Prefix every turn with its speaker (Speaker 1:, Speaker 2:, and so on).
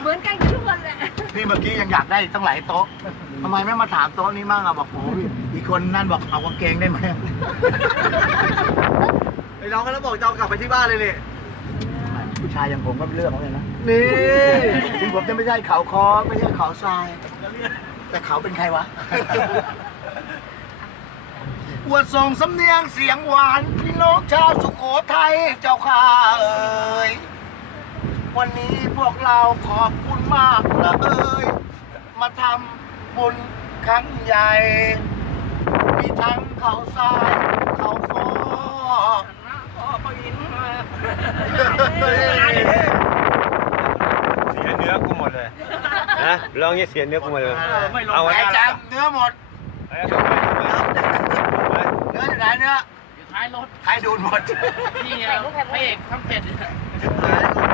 Speaker 1: เหมือนกันทุกคนแหละ
Speaker 2: พี่เมื่อกี้ยังอยากได้ตั้งหลายโต๊ะทำไมไม่มาถามโต๊ะนี้มั่งอ่ะบอกโอ้ยอีกคนนั่นบอกเอากางเกงได้ไหม
Speaker 3: ไอ้น้องก็แล้วบอกจะเอากลับไปที่บ้านเลยเนี่ย
Speaker 2: ผู้ชายอย่างผมก็เปเรือกเขาเลยนะนี่ถึงผมจะไม่ใช่เขาคอ ไม่ใช่เขาทรายแต่เขาเป็นใครวะอวดสองสำเนียงเสียงหวานพี่น้องชาวสุโขทัยเจ้าค่ะเอ้ยวันนี้พวกเราขอบคุณมากนะเอ้ยมาทำบุญครั้งใหญ่มีทั้งเขาทรายเขาซอเสียเน
Speaker 4: ื้อกูหมดเลยนะลองยี่เสียเนื้อกูหมดเลย
Speaker 2: เอาไว้จ้าเนื้อหมดเนื้อท้ายรถท้ายดูดหมด
Speaker 5: นี่ไงพระเอกทั้งเจ็ด